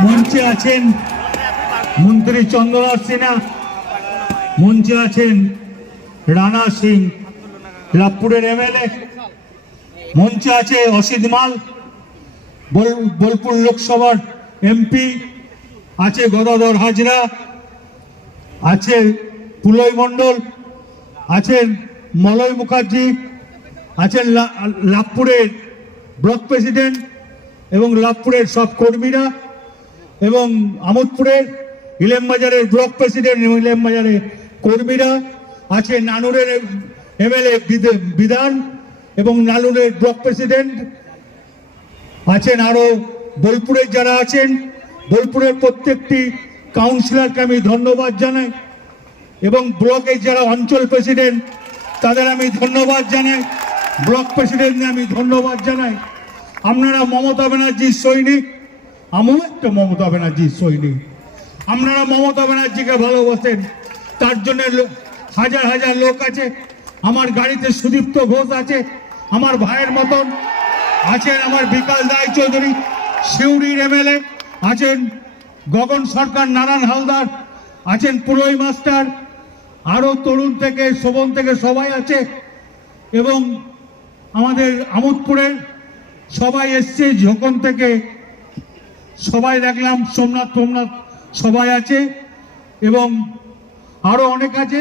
মঞ্চে আছেন মন্ত্রী চন্দ্রনাথ সিনহা, মঞ্চে আছেন রানা সিং লাভপুরের এমএলএ, মঞ্চে আছে অসিত মাল বোলপুর লোকসভার এমপি, আছে গদাধর হাজরা, আছে পুলয় মণ্ডল, আছেন মলয় মুখার্জি, আছেন লাভপুরের ব্লক প্রেসিডেন্ট এবং লাভপুরের সব কর্মীরা, এবং আমোদপুরের ইলেমবাজারের ব্লক প্রেসিডেন্ট এবং ইলেমবাজারের কর্মীরা, আছে নানুরের এমএলএ বিধান এবং নানুরের ব্লক প্রেসিডেন্ট আছেন, আরো বোলপুরের যারা আছেন, বোলপুরের প্রত্যেকটি কাউন্সিলরকে আমি ধন্যবাদ জানাই এবং ব্লকের যারা অঞ্চল প্রেসিডেন্ট তাদের আমি ধন্যবাদ জানাই, ব্লক প্রেসিডেন্টকে আমি ধন্যবাদ জানাই। আপনারা মমতা ব্যানার্জির সৈনিক, আমিও একটা মমতা ব্যানার্জির সৈনিক। আপনারা মমতা ব্যানার্জিকে ভালোবাসেন, তার জন্য হাজার হাজার লোক আছে। আমার গাড়িতে সুদীপ্ত ঘোষ আছে, আমার ভাইয়ের মতন আছেন, আমার বিকাশ রায়চৌধুরী সিউড়ির এমএলএ আছেন, গগন সরকার, নারায়ণ হালদার আছেন, পুলয় মাস্টার, আরো তরুণ থেকে শোভন থেকে সবাই আছে এবং আমাদের আমোদপুরের সবাই এসছে, ঝোকন থেকে সবাই দেখলাম, সোমনাথ সবাই আছে এবং আরো অনেক আছে।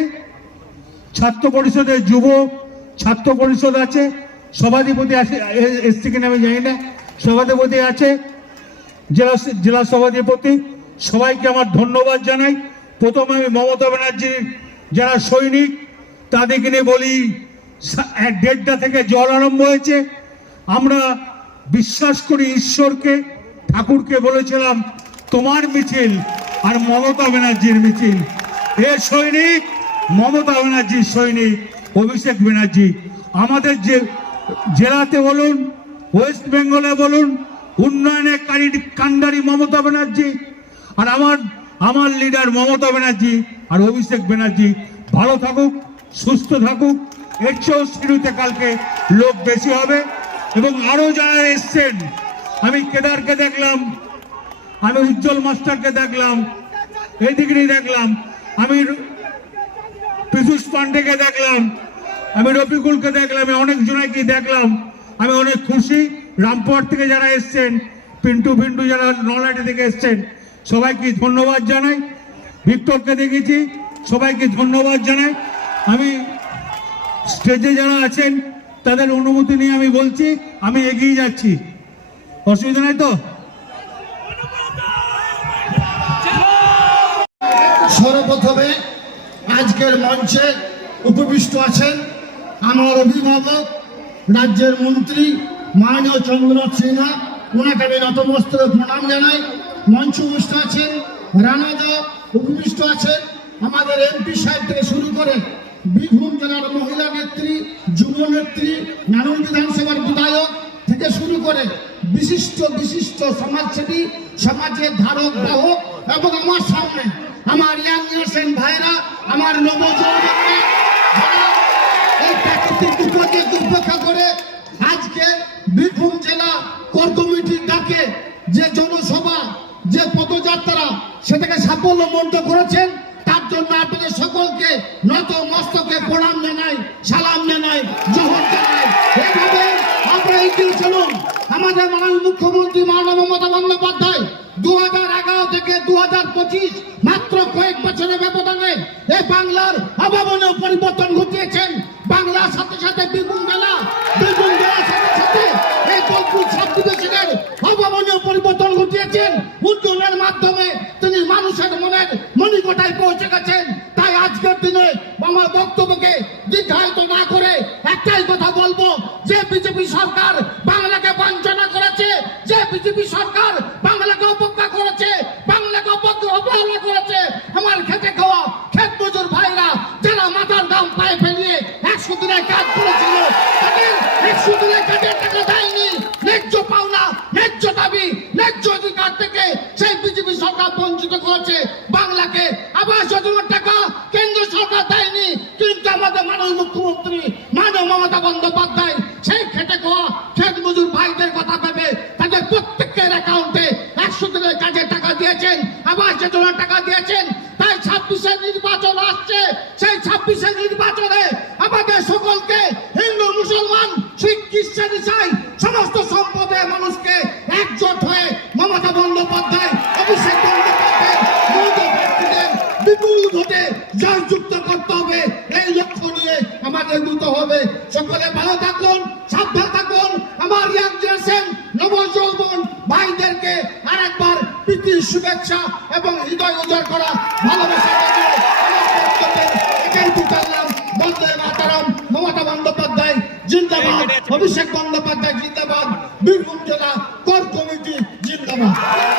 ছাত্র পরিষদের যুব ছাত্র পরিষদ আছে, সভাধিপতি আছে, এসছে কিনা আমি জানি না, সভাধিপতি আছে, জেলা সভাধিপতি, সবাইকে আমার ধন্যবাদ জানাই। প্রথমে আমি মমতা ব্যানার্জির যারা সৈনিক তাদেরকে নিয়ে বলি, 1:30টা থেকে জল আরম্ভ হয়েছে। আমরা বিশ্বাস করি ঈশ্বরকে, ঠাকুরকে বলেছিলাম তোমার মিছিল আর মমতা ব্যানার্জির মিছিল। এ সৈনিক মমতা ব্যানার্জির সৈনিক অভিষেক ব্যানার্জি। আমাদের যে জেলাতে বলুন, ওয়েস্ট বেঙ্গলে বলুন, উন্নয়নের কান্ডারি মমতা ব্যানার্জি, আর আমার লিডার মমতা ব্যানার্জি আর অভিষেক ব্যানার্জি। ভালো থাকুক, সুস্থ থাকুক। এর চেয়েও শুরুতে কালকে লোক বেশি হবে এবং আরো যারা এসছেন, আমি কেদারকে দেখলাম, আমি উজ্জ্বল মাস্টারকে দেখলাম, এইদিকে দেখলাম, আমি পীযুষ পান্ডেকে দেখলাম, আমি রফিকুলকে দেখলাম, অনেক জনকে দেখলাম। আমি অনেক খুশি। রামপুরহাট থেকে যারা এসছেন, পিন্টু যারা নলাটি থেকে এসছেন, সবাইকে ধন্যবাদ জানাই। ভিক্টরকে দেখেছি, সবাইকে ধন্যবাদ জানাই। আমি স্টেজে যারা আছেন তাদের অনুমতি নিয়ে আমি বলছি, আমি এগিয়ে যাচ্ছি, অসুবিধা নাই তো? সর্বপ্রথমে আজকের মঞ্চে উপবিষ্ট আছেন আমার অভিভাবক, রাজ্যের মন্ত্রী মাননীয় চন্দ্রনাথ সিনহা, ওনাকে আমি নতমস্তকে প্রণাম জানাই। মঞ্চে উপবিষ্ট আছেন রানাদা, উপবিষ্ট আছেন আমাদের এমপি সাহেব থেকে শুরু করে বীরভূম জেলার মহিলা নেত্রী, যুব নেত্রী, নানুর বিধানসভার বিধায়ক থেকে শুরু করে বিশিষ্ট সমাজসেবী, সমাজের ধারক বাহক, এবং আমার সামনে আমার ইয়াং জেনারেশন ভাইরা, আমার নবযৌবনরা, যারা এই প্রাকৃতিক দুর্যোগকে উপেক্ষা করে আজকে বীরভূম জেলা কোর কমিটির ডাকে যে জনসভা, যে পদযাত্রা, সেটাকে সাফল্যমণ্ডিত করেছেন, তার জন্য আপনাদের সকলকে নত মস্তকে প্রণাম জানাই, সালাম জানাই, জোহর জানাই। এইভাবে আমরা এগিয়ে চলুন। আমাদের মাননীয় মুখ্যমন্ত্রী মাননীয় মমতা বন্দ্যোপাধ্যায় 2011 থেকে 2025 মাত্র কয়েক বছরের ব্যবধানে এই বাংলার অভাবনীয় পরিবর্তন ঘটিয়েছেন। বাংলার সাথে সাথে বীরভূম জেলার সাথে সাথে এই বোলপুর সাবডিভিশনের অভাবনীয় পরিবর্তন ঘটিয়েছেন। উন্নয়নের মাধ্যমে তিনি মানুষের মনের মণিকোঠায় পৌঁছে গেছেন। তাই আজকের দিনে আমার বক্তব্যকে দীর্ঘায়িত না করে একটাই কথা বলবো, যে বিজেপি সরকার বাংলাকে বঞ্চনা করেছে, যে বিজেপি সরকার বাংলাকে উপেক্ষা করেছে, বাংলাকে অবহেলা করেছে, আমার খেটে খাওয়া ক্ষেত মজুর ভাইরা যারা মাথার দাম পায়ে ফেলিয়ে 100 দিনের কাজ করেছিল, তাদের 100 দিনের কাজের টাকা দেয়নি। ন্যায্য পাওনা, ন্যায্য দাবি, ন্যায্য অধিকার থেকে সেই বিজেপি সরকার বঞ্চিত করেছে। বাংলাকে আবাস যোজনার টাকা কেন্দ্র সরকার দেয়নি, কিন্তু আমাদের মাননীয় মুখ্যমন্ত্রী মাননীয় মমতা বন্দ্যোপাধ্যায় সেই খেটে খাওয়া ক্ষেত মজুর ভাইদের কথা সকলকে, হিন্দু মুসলমান শিখ খ্রিস্টান ইসাই সমস্ত সম্প্রদায়ের মানুষকে একজোট হয়ে মমতা বন্দ্যোপাধ্যায়, অভিষেক বন্দ্যোপাধ্যায় মমতা ব্যক্তিদের বিপুল ভোটে জয়যুক্ত করতে হবে। এই লক্ষ্য নিয়ে আমাদের দ্রুত হবে। সকলে ভালো থাকুন, সাবধান থাকুন। আমার ইয়াং জেনারেশন নবযৌবন ভাইদেরকে আরেকবার প্রীতির শুভেচ্ছা এবং হৃদয় উজাড় করা ভালোবাসা জানিয়ে আমার বক্তব্যের এটাই তুললাম। বন্দে মাতরম, মমতা বন্দ্যোপাধ্যায় জিন্দাবাদ, অভিষেক বন্দ্যোপাধ্যায় জিন্দাবাদ।